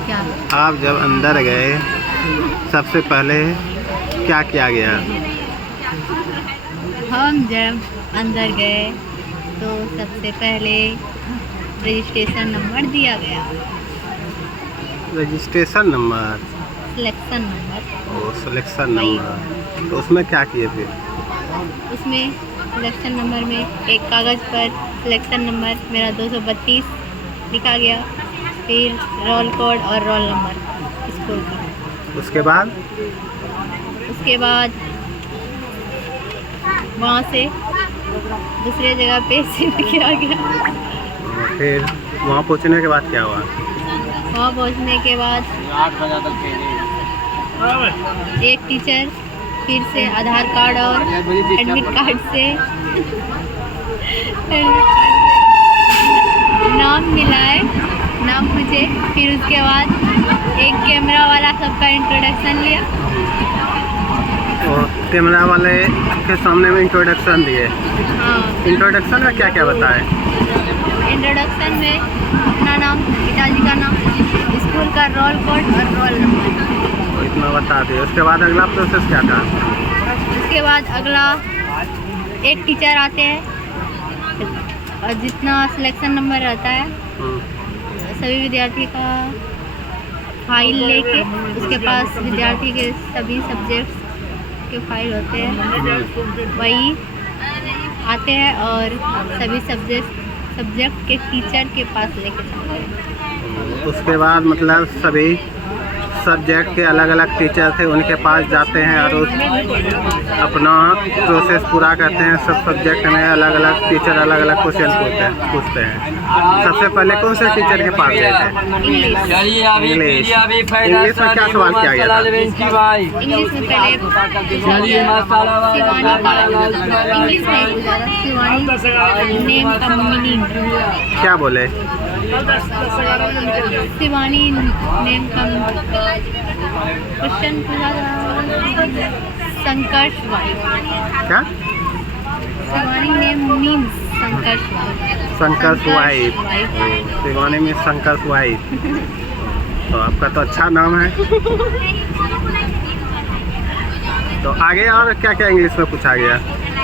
क्या? आप जब अंदर गए सबसे पहले क्या किया गया? हम जब अंदर गए तो सबसे पहले रजिस्ट्रेशन नंबर दिया गया। Registration number? Selection number. Oh, selection number. तो उसमें क्या किए फिर? उसमें सिलेक्शन नंबर में एक कागज़ पर सिलेक्शन नंबर मेरा 232 लिखा गया, फिर रोल कोड और रोल नंबर स्कूल का। उसके बाद वहाँ से दूसरे जगह पे शिफ्ट किया गया। फिर वहाँ पहुँचने के बाद क्या हुआ? वहाँ पहुँचने के बाद 8 बजे तक एक टीचर फिर से आधार कार्ड और एडमिट कार्ड से नाम मिलाए, नाम पूछे, फिर उसके बाद एक कैमरा वाला सबका इंट्रोडक्शन लिया। और कैमरा वाले के सामने में इंट्रोडक्शन दिए। हाँ, इंट्रोडक्शन में क्या क्या बताए? इंट्रोडक्शन में अपना नाम, पिताजी का नाम, स्कूल का रोल कोड और रोल नंबर, तो इतना बता दिए। उसके बाद अगला प्रोसेस क्या था? उसके बाद अगला एक टीचर आते हैं और जितना सिलेक्शन नंबर रहता है सभी विद्यार्थी का फाइल लेके, उसके पास विद्यार्थी के सभी सब्जेक्ट्स के फाइल होते हैं, वही आते हैं और सभी सब्जेक्ट के टीचर के पास लेके जाते हैं। उसके बाद मतलब सभी सब्जेक्ट के अलग अलग टीचर थे, उनके पास जाते हैं और अपना प्रोसेस पूरा करते हैं। सब सब्जेक्ट में अलग अलग टीचर अलग अलग क्वेश्चन पूछते हैं। सबसे पहले कौन से टीचर के पास गए थे? इंग्लिश में क्या सवाल किया गया था? इंग्लिश में पहले इंग्लिश में शिवानी नेम का मीनिंग क्या बोले? शिवानी नेम का क्वेश्चन पूछा था, संकर्ष वाइफ। क्या? Shivani name means Sankarsh wife. Sankarsh wife. Shivani में संकर्ष वाइफ। तो आपका तो अच्छा नाम है। तो आगे और क्या क्या इंग्लिश में पूछा गया?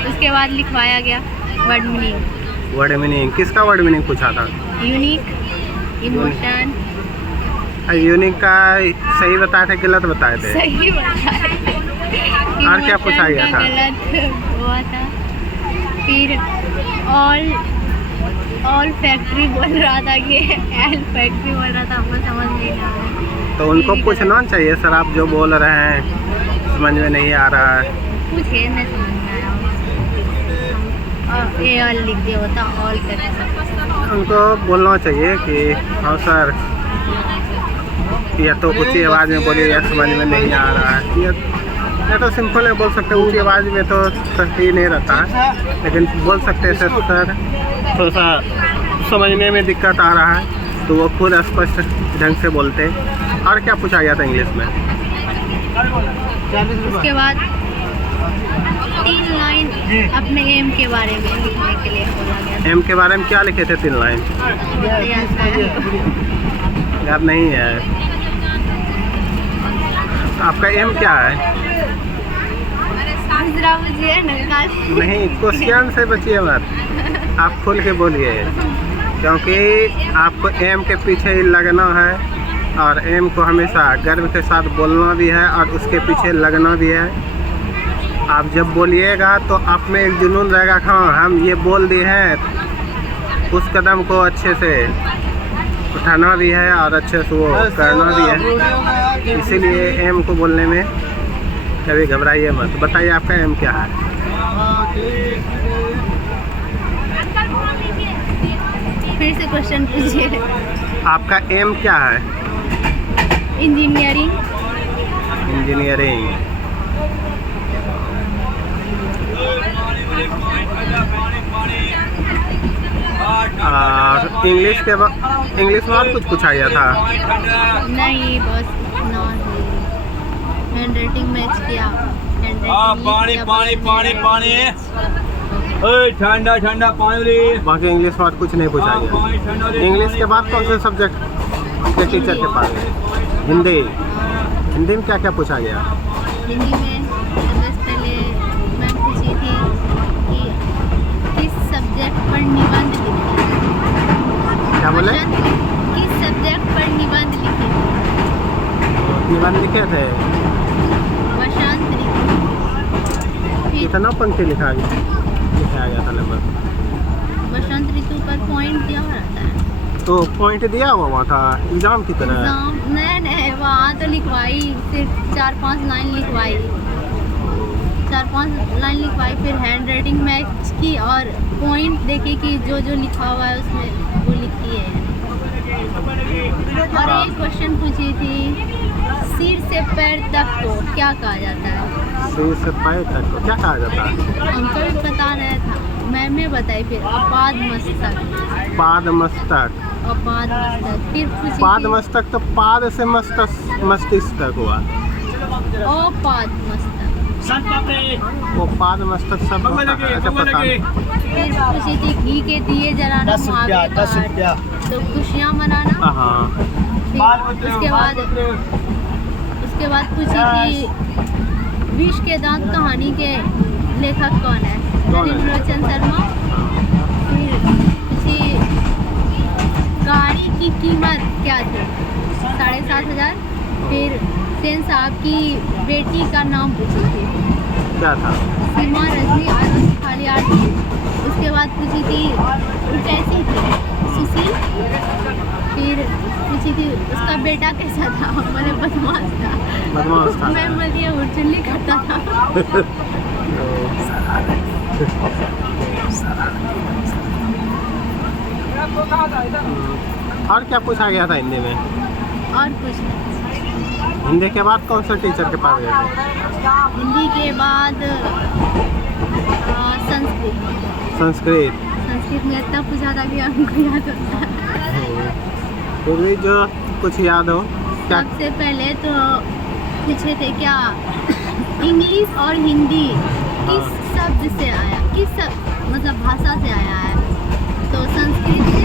उसके बाद लिखवाया गया वर्ड मीनिंग। वर्ड मीनिंग किसका वर्ड मीनिंग पूछा था? Unique, emotion. यूनिक का सही बताए थे गलत बताए थे? सही बताया। और क्या पूछा गया था? गलत हुआ था। फिर ऑल फैक्ट्री बोल रहा था कि एल फैक्ट्री बोल रहा था, हमको समझ नहीं आ रहा। तो उनको पूछना चाहिए, सर आप जो बोल रहे हैं समझ में नहीं आ रहा है। पूछे, नहीं समझ में आया। और ए ऑल लिख दिया होता, ऑल करके उनको बोलना चाहिए कि हाँ सर, या तो ऊँची आवाज़ में बोलिए या समझ में नहीं आ रहा है, या तो सिंपल में बोल सकते हैं। ऊँची आवाज़ में तो सही नहीं रहता है, लेकिन बोल सकते हैं सर थोड़ा सा समझने में दिक्कत आ रहा है, तो वो खुद स्पष्ट ढंग से बोलते। और क्या पूछा गया था इंग्लिश में? उसके बाद 3 लाइन अपने एम के बारे में लिखने के लिए बोला गया। एम के बारे में क्या लिखे थे 3 लाइन? याद नहीं है। आपका एम क्या है? नहीं, क्वेश्चन से बचिए मत, आप खुल के बोलिए, क्योंकि आपको एम के पीछे ही लगना है और एम को हमेशा गर्व के साथ बोलना भी है और उसके पीछे लगना भी है। आप जब बोलिएगा तो आप में एक जुनून रहेगा, हाँ हम ये बोल दिए हैं, उस कदम को अच्छे से उठाना भी है और अच्छे से वो करना भी है। इसीलिए एम को बोलने में कभी घबराइए मत। बताइए आपका एम क्या है? फिर से क्वेश्चन पूछिए। आपका एम क्या है? इंजीनियरिंग। इंजीनियरिंग। और इंग्लिश में और कुछ पूछा गया था? नहीं, बस इतना ही। हैंड राइटिंग मैच किया। पानी पानी पानी पानी, ठंडा ठंडा पानी। बाकी इंग्लिश में कुछ नहीं पूछा गया। इंग्लिश के बाद कौन से सब्जेक्ट किसके टीचर के पास गए? हिंदी। हिंदी में क्या क्या पूछा गया? हिंदी में बस पहले मैं पूछी थी कि किस सब्जेक्ट पर निबंध लिखे। क्या बोले? किस सब्जेक्ट पर निबंध लिखे? निबंध लिखे थे। वसंत ऋतु। फिर कितना पंक्ति लिखाया गया था लगभग? वसंत ऋतु पर पॉइंट दिया रहता है। तो पॉइंट दिया हुआ था एग्जाम की तरह? एग्जाम नहीं वहाँ तो लिखवाई, सिर्फ 4-5 लाइन लिखवाई, 4-5 लाइन लिखवाई, फिर हैंड राइटिंग मैच की और पॉइंट देखे कि जो जो लिखा हुआ है उसमें वो लिखी है। और एक क्वेश्चन पूछी थी, सिर से पैर तक को क्या कहा जाता है? सिर से पैर तक को क्या कहा जाता है? हमको भी पता नहीं था, मैंने बताई। फिर अपाद मस्तक। पाद मस्तक। अपाद मस्तक। फिर पूछी पाद थी मस्तक तो पाद से मस्तिष्क तक हुआ। अपाद मस्तक। वो पाद मस्तक सब होता है, ऐसा पता नहीं। फिर पूछी थी घी के दिए जलाना महावीर का अर्थ। तो खुशियाँ मनाना। हाँ। फिर उसके बाद पूछी थी विष के दांत कहानी के लेखक कौन है? नरेंद्रलोचन शर्मा। फिर पूछी गाड़ी की कीमत क्या थी? 7,500। फिर सेन साहब की बेटी का नाम पूछी थी, क्या था? सीमा रजनी आदर्श खालियार थी। उसके बाद पूछी थी वो कैसी थी? सुशील। फिर पूछी थी उसका बेटा कैसा था? मैंने बदमाश था। बदमाश था। मैं बोली उड़चुल्ली करता था। और क्या पूछा गया था हिंदी में? और कुछ नहीं। हिंदी के बाद कौन सा टीचर के पास गए थे? हिंदी के बाद संस्कृत। संस्कृत। संस्कृत में इतना पूछा था कि हमको याद होता है। फिर भी जो कुछ याद हो क्या? सबसे पहले तो पूछे थे क्या इंग्लिश और हिंदी किस शब्द से आया, किस मतलब भाषा से आया है? तो संस्कृत से।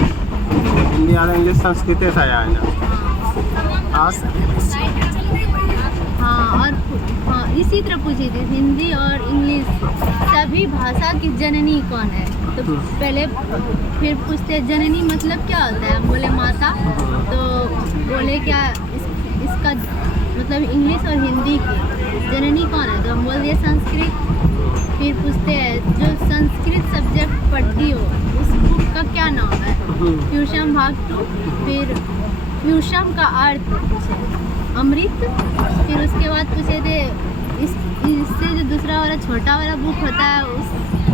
हिंदी और इंग्लिश संस्कृत से आया है ना? और हाँ, इसी तरह पूछी थी हिंदी और इंग्लिश सभी भाषा की जननी कौन है? तो पहले फिर पूछते जननी मतलब क्या होता है? हम बोले माता। तो बोले क्या इसका मतलब इंग्लिश और हिंदी की जननी कौन है? तो हम बोल दिए संस्कृत। फिर पूछते हैं जो संस्कृत सब्जेक्ट पढ़ती हो उस बुक का क्या नाम है? व्युषम भाग 2। फिर व्युषम का अर्थ पूछे अमृत। फिर उसके बाद पूछे थे इससे जो दूसरा वाला छोटा वाला बुक होता है उस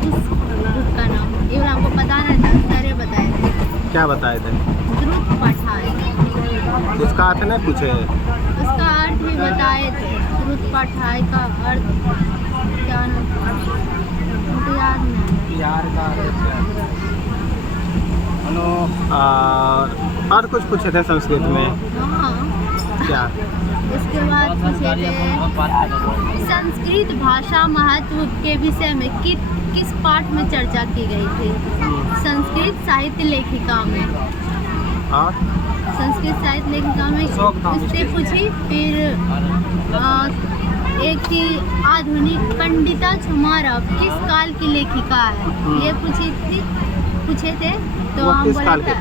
बुक का नाम। ये हमको पता नहीं था, सारे बताए थे। क्या बताए थे? द्रुत पठाय। उसका अर्थ नहीं पूछे? उसका अर्थ भी बताए थे। द्रुत पठाय का अर्थ क्या नाम हमको याद नहीं। और कुछ पूछे थे संस्कृत में? हाँ। क्या? उसके बाद पूछे थे संस्कृत भाषा महत्व के विषय में किस पाठ में चर्चा की गई थी? संस्कृत साहित्य लेखिका में। और संस्कृत साहित्य लेखिका में उससे पूछी। फिर एक थी आधुनिक पंडिता छमारव किस काल की लेखिका है? ये पूछे थे। तो वो हम किस बोले काल के थे?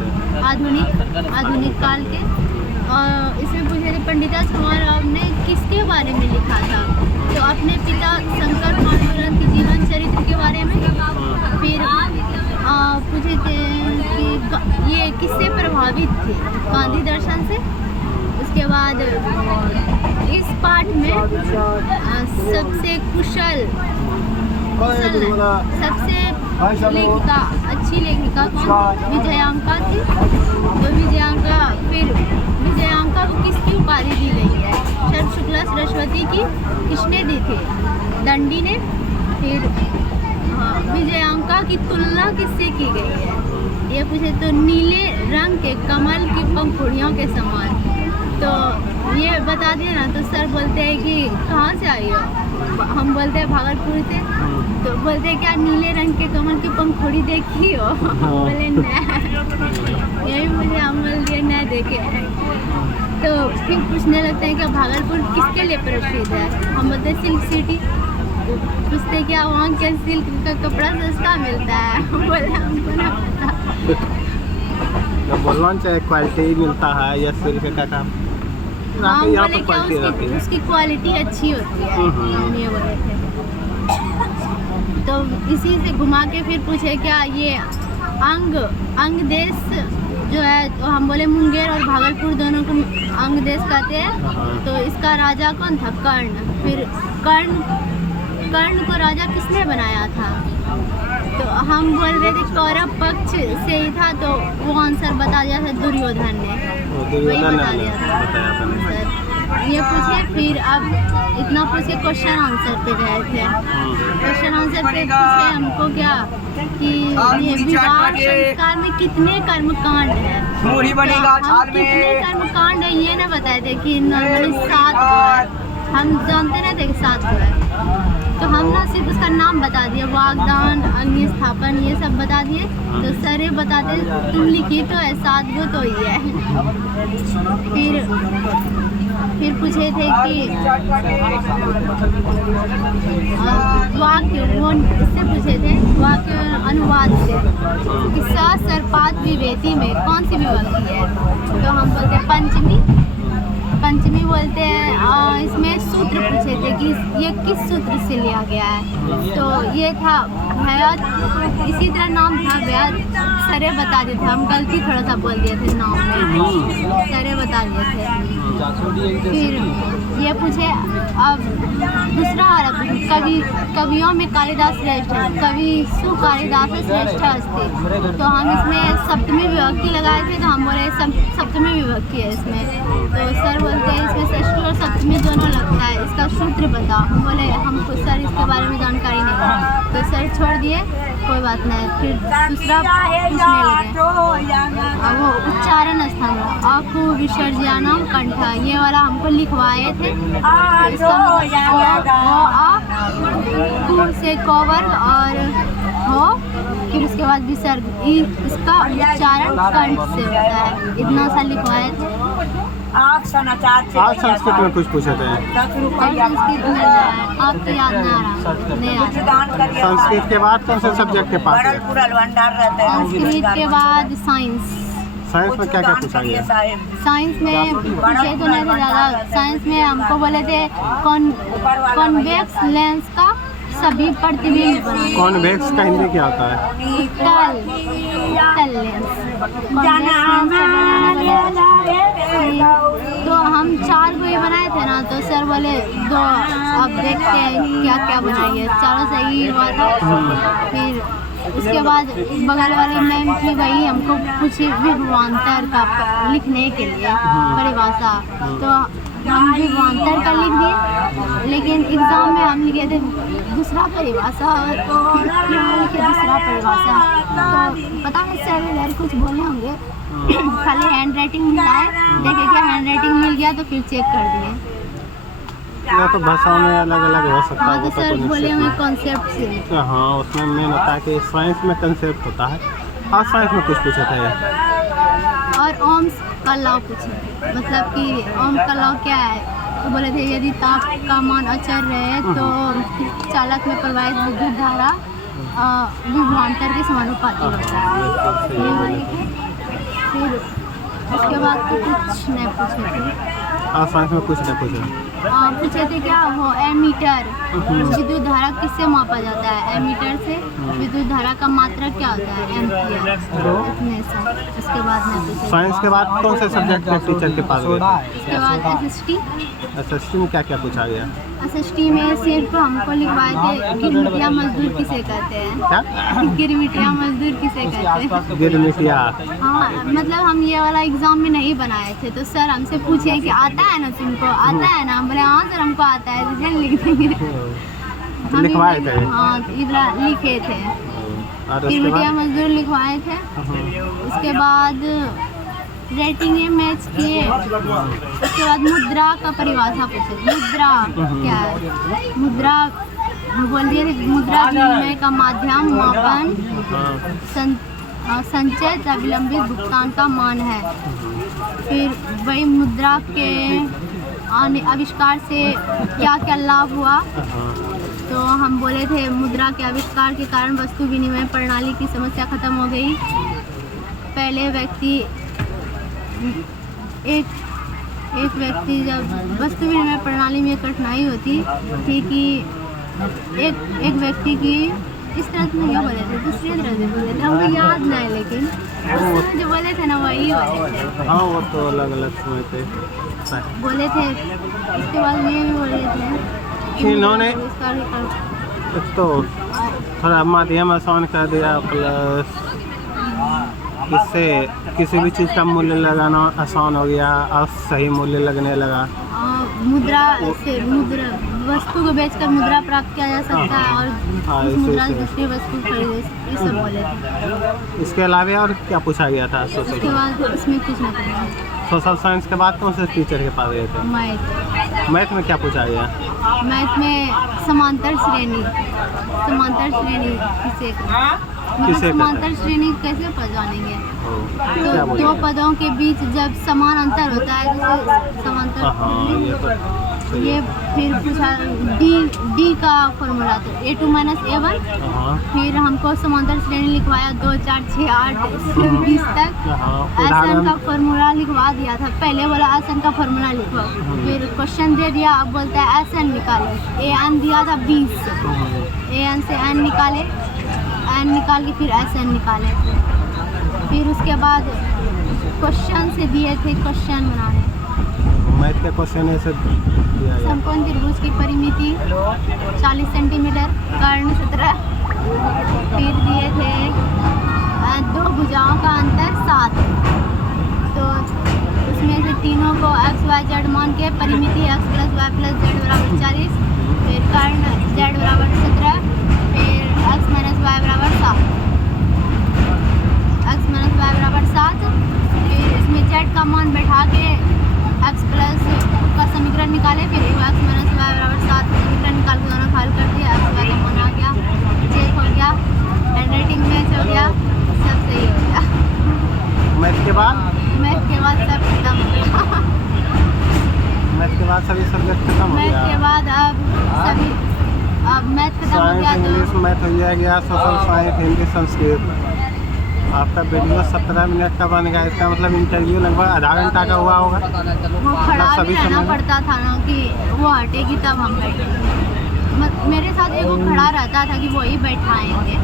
आधुनिक काल के। इसमें पूछे थे पंडिता छमारव ने किसके बारे में लिखा था? तो अपने पिता शंकर पांडुरंग के जीवन चरित्र के बारे में। फिर पूछे थे कि ये किससे प्रभावित थे? गांधी दर्शन से। उसके बाद इस पाठ में सबसे कुशल सबसे लेखिका अच्छी लेखिका कौन? विजयांका थी। तो विजयांका को किसकी उपाधि दी गई है? शरद शुक्ला सरस्वती की किसने दी थी? दंडी ने। फिर विजयांका की तुलना किससे की गई है? ये पूछे तो नीले रंग के कमल की पंखुड़ियों के समान। तो ये बता दिया ना। तो सर बोलते हैं कि कहाँ से आई हो? हम बोलते हैं भागलपुर से। तो बोलते हैं क्या नीले रंग के कमल की पंखुड़ी देखी हो? बोले नहीं। ये नहीं मुझे, हम बोल दिए नहीं देखे हैं। तो फिर पूछने लगते हैं कि भागलपुर किसके लिए प्रसिद्ध है, हम बोलते हैं सिल्क सिटी। तो पूछते क्या वहाँ के सिल्क का कपड़ा सस्ता मिलता है, हम बोले हमको ना पता। बोलना चाहिए क्वालिटी मिलता है या सिल्क का काम। हम बोले क्या उसकी क्वालिटी अच्छी होती है, हम ये बोले थे। तो इसी से घुमा के फिर पूछे क्या ये अंग देश जो है, तो हम बोले मुंगेर और भागलपुर दोनों को अंग देश कहते हैं। तो इसका राजा कौन था? कर्ण। फिर कर्ण को राजा किसने बनाया था? तो हम बोल रहे थे कौरव पक्ष से ही था, तो वो आंसर बता दिया था दुर्योधन ने, वही बता दिया था सर। ये पूछे फिर अब इतना पूछे क्वेश्चन आंसर पे गए थे। क्वेश्चन आंसर पे पूछे हमको क्या कि ये विवाह संस्कार में कितने कर्मकांड है, हम कितने कर्मकांड है ये ना बताए थे कि नॉर्मली 7 है। हम जानते ना थे कि 7 है, तो हम ना सिर्फ उसका नाम बता दिए, वागदान, अग्नि स्थापन, ये सब बता दिए। तो सर ये बताते तुम लिखी तो है 7 गो तो ही है। फिर पूछे थे कि वाक्य, वो इससे पूछे थे वाक्य अनुवाद से कि सर्पात विभेति में कौन सी विभक्ति है? तो हम बोलते हैं पंचमी बोलते हैं। इसमें सूत्र पूछे थे कि ये किस सूत्र से लिया गया है? तो ये था भयात, इसी तरह नाम था भयात, सरे बता दिए थे, हम गलती थोड़ा सा बोल दिए थे नाम में, सरे बता दिए थे। फिर ये पूछे अब दूसरा कवियों में कालिदास श्रेष्ठ है, कवि सु कालिदास श्रेष्ठ अस्ति। तो हम इसमें सप्तमी विभक्ति लगाए थे, तो हम बोले सप्तमी विभक्ति है इसमें। तो सर बोलते हैं इसमें षष्ठी और सप्तमी दोनों लगता है, इसका सूत्र बताओ। हम बोले हमको सर इसके बारे में जानकारी नहीं है, तो सर छोड़ दिए, कोई बात नहीं। फिर दूसरा पूछने लगे वो उच्चारण स्थान आपको विसर्जनम कंठ, ये वाला हमको लिखवाए थे। तो इसका मतलब से कवर्ग और हो, फिर उसके बाद विसर्ग, इसका उच्चारण कंठ से होता है। इतना सा लिखवाए थे। आज संस्कृत में कुछ पूछे थे? संस्कृत में आपको याद नहीं आ रहा? संस्कृत के बाद कौन से सब्जेक्ट के पास है? संस्कृत के बाद साइंस में क्या क्या पूछा गया? साइंस में पूछे तो नहीं थे ज़्यादा। साइंस में हमको बोले थे कॉन्वेक्स लेंस का सभी प्रतिबिंब बनाए। कॉन्वेक्स का हिंदी क्या होता है? टल लेंस। तो हम 4 को ही बनाए थे ना, तो सर बोले 2, अब देखते हैं क्या क्या बनाइए। चारों सही हुआ था। फिर उसके बाद बगल वाली मैम थी, वही हमको पूछी विभवांतर का लिखने के लिए परिभाषा। तो हम विभवांतर का लिख दिए, लेकिन एग्ज़ाम में हम लिखे थे दूसरा परिभाषा और लिखे दूसरा परिभाषा। तो पता नहीं सर इधर कुछ बोले होंगे, खाली हैंड राइटिंग मिला है, देखे क्या हैंड राइटिंग मिल गया तो फिर चेक कर दिए। या तो भाषाओं में अलग अलग हो सकता है। हाँ, तो सर बोले हमें कॉन्सेप्ट से। हाँ, उसमें मेन होता है कि साइंस में कंसेप्ट होता है। और साइंस में कुछ पूछे थे? और ओम का लॉ पूछे, मतलब कि ओम का लॉ क्या है? तो बोले थे यदि ताप का मान अचर रहे तो चालक में प्रवाहित विद्युत धारा विभवांतर के समानुपाती होता है। ये वाली है। फिर उसके बाद तो कुछ नहीं पूछे थे। साइंस में कुछ नहीं पूछे? पूछे थे क्या वो एमीटर, विद्युत धारा किससे मापा जाता है? एमीटर से। विद्युत धारा का मात्रा क्या होता है? एम्पियर। इतने से उसके बाद मैं पूछे। साइंस के बाद कौन से सब्जेक्ट में टीचर के पास गए? उसके बाद एसएसटी में क्या क्या पूछा गया? एसएसटी में सिर्फ हमको लिखवाए थे गिरमिटिया मजदूर किसे कहते हैं। क्या? गिरमिटिया मजदूर किसे कहते हैं? गिरमिटिया। हाँ, मतलब हम ये वाला एग्जाम में नहीं बनाए थे, तो सर हमसे पूछे कि आता है ना तुमको, आता है ना? बोले हाँ सर हमको आता है, तो लिख देंगे। हम लिखवाए थे? हाँ, इधर लिखे थे, गिरमिटिया मजदूर लिखवाए थे। उसके बाद रेटिंग मैच किए। उसके बाद मुद्रा का परिभाषा पूछे। मुद्रा क्या है? मुद्रा बोल दिए मुद्रा विनिमय का माध्यम, मापन, संचय या विलंबित भुगतान का मान है। फिर वही मुद्रा के आविष्कार से क्या क्या लाभ हुआ, तो हम बोले थे मुद्रा के आविष्कार के कारण वस्तु विनिमय प्रणाली की समस्या खत्म हो गई। पहले व्यक्ति एक व्यक्ति जब वस्तु विनिमय प्रणाली में कठिनाई होती थी कि एक व्यक्ति की इस तरह से नहीं बोले थे, दूसरी तरह से बोले थे, हमको याद नहीं है, लेकिन उस समय जो बोले थे ना वही बोले थे। हाँ, वो तो अलग अलग समय पे बोले थे। उसके बाद ये भी बोले थे कि इन्होंने तो थोड़ा माध्यम आसान कर दिया, प्लस इससे किसी भी चीज़ का मूल्य लगाना आसान हो गया और सही मूल्य लगने लगा। मुद्रा से वस्तु को बेचकर मुद्रा प्राप्त किया जा सकता है और उस मुद्रा से दूसरी वस्तु खरीदे, ये सब बोले थे। इसके अलावा और क्या पूछा गया था? उसके बाद इसमें कुछ नहीं पूछा। सोशल साइंस के बाद कौन से टीचर के पास गए थे? मैथ में क्या पूछा गया? मैथ में समांतर श्रेणी किसे समांतर श्रेणी कैसे पहचानेंगे? तो दो पदों के बीच जब समान अंतर होता है तो समांतर। ये फिर पूछा डी का फॉर्मूला, तो A2 - A1। फिर हमको समांतर श्रेणी लिखवाया 2, 4, 6, 8 से 20 तक। आसन का फॉर्मूला लिखवा दिया था, पहले बोला आसन का फॉर्मूला लिखो, फिर क्वेश्चन दे दिया, अब बोलता है आसन निकालो। AN दिया था 20, AN से N निकाले, N निकाल के फिर आसन निकाले। फिर उसके बाद क्वेश्चन से दिए थे क्वेश्चन बनाने। मैथ के क्वेश्चन ऐसे दिया गया। समकोण त्रिभुज की परिमिति 40 सेंटीमीटर, कर्ण 17। फिर दिए थे दो भुजाओं का अंतर 7। तो उसमें से तीनों को x, y, z मान के परिमिति x + y + z = 40। फिर कर्ण z = 17। फिर x - y = 7। x - y = 7। फिर इसमें z का मान बैठा के x प्लस का समीकरण निकाले। फिर x - y = 7 समीकरण निकाल के दोनों हल कर दिया, x y का मान आ गया, चेक हो गया, हैंडराइटिंग मैच हो गया, सब सही हो गया। मैथ के बाद सब खत्म हो गया। मैथ के बाद सभी सब्जेक्ट खत्म हो गया। मैथ के बाद अब मैथ खत्म हो गया, इंग्लिश तो मैथ हो गया, सोशल साइंस, हिंदी, संस्कृत। आपका वीडियो 17 मिनट का बन गया, इसका मतलब इंटरव्यू लगभग आधा घंटा का हुआ होगा। वो खड़ा भी रहना पड़ता था ना कि वो हटेगी तब हम बैठेंगे। मेरे साथ एक वो खड़ा रहता था कि वो ही बैठाएंगे।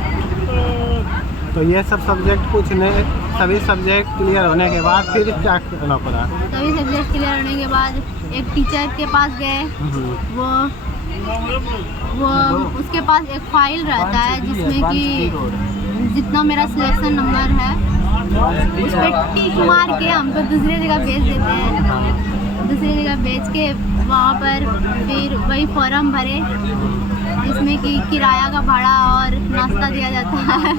तो ये सब सब्जेक्ट पूछने, सभी सब्जेक्ट क्लियर होने के बाद फिर क्या करना पड़ा? सभी सब्जेक्ट क्लियर होने के बाद एक टीचर के पास गए। वो उसके पास एक फाइल रहता है जिसमें कि जितना मेरा सिलेक्शन नंबर है उस पर टिक मार के हमको दूसरी जगह भेज देते हैं। दूसरी जगह भेज के वहाँ पर फिर वही फॉर्म भरे जिसमें कि किराया का भाड़ा और नाश्ता दिया जाता है।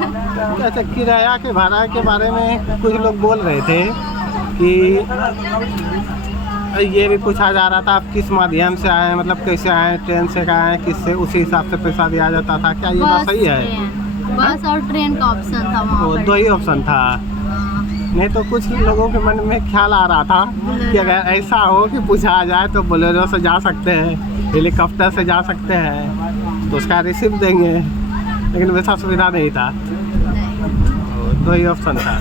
अच्छा, किराया के भाड़ा के बारे में कुछ लोग बोल रहे थे कि ये भी पूछा जा रहा था आप किस माध्यम से आए, मतलब कैसे आए, ट्रेन से आए, किससे, उसी हिसाब से पैसा दिया जाता था। क्या ये बात सही है? बस और ट्रेन का ऑप्शन था वहाँ पर। 2 ही ऑप्शन था। नहीं तो कुछ लोगों के मन में ख्याल आ रहा था कि अगर ऐसा हो कि पूछा जाए तो बोलेरो से जा सकते हैं, हेलीकॉप्टर से जा सकते हैं, तो उसका रिसीव देंगे, लेकिन वैसा सुविधा नहीं था। 2 ही ऑप्शन था।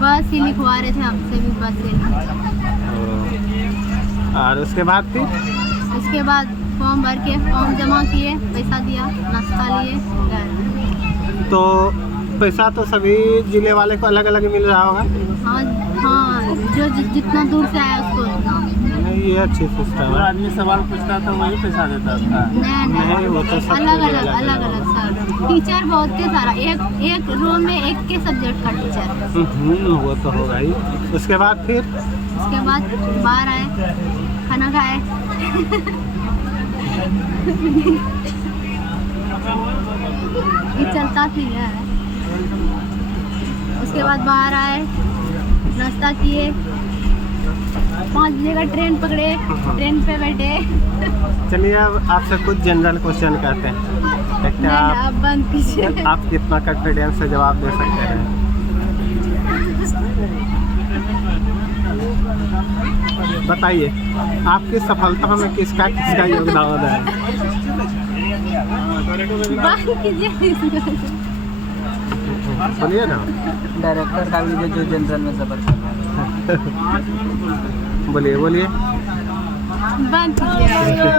बस ही लिखवा रहे थे हमसे भी, बस ही। और उसके बाद फॉर्म भर के फॉर्म जमा किए, पैसा दिया, नाश्ता लिए। तो पैसा तो सभी जिले वाले को अलग अलग मिल रहा होगा? हाँ, जो जितना दूर से आया उसको उतना। नहीं, ये अच्छी सिस्टम है। आदमी सवाल पूछता था वही पैसा देता था। नहीं, वो तो अलग सर। टीचर बहुत थे सारा, एक रो में एक के सब्जेक्ट का टीचर। वो तो होगा ही। उसके बाद बाहर आए, खाना खाए। ये चलता नहीं है। उसके बाद बाहर आए, नाश्ता किए, 5 बजे का ट्रेन पकड़े, ट्रेन पे बैठे। चलिए अब आपसे कुछ जनरल क्वेश्चन करते हैं। आप बंद कीजिए। आप कितना कॉन्फिडेंस से जवाब दे सकते हैं? बताइए आपकी सफलता में किसका योगदान है? बात कीजिए। बोलिए ना। डायरेक्टर का भी जो जनरल में सफर कर रहा है। बोलिए बोलिए। बंद कीजिए।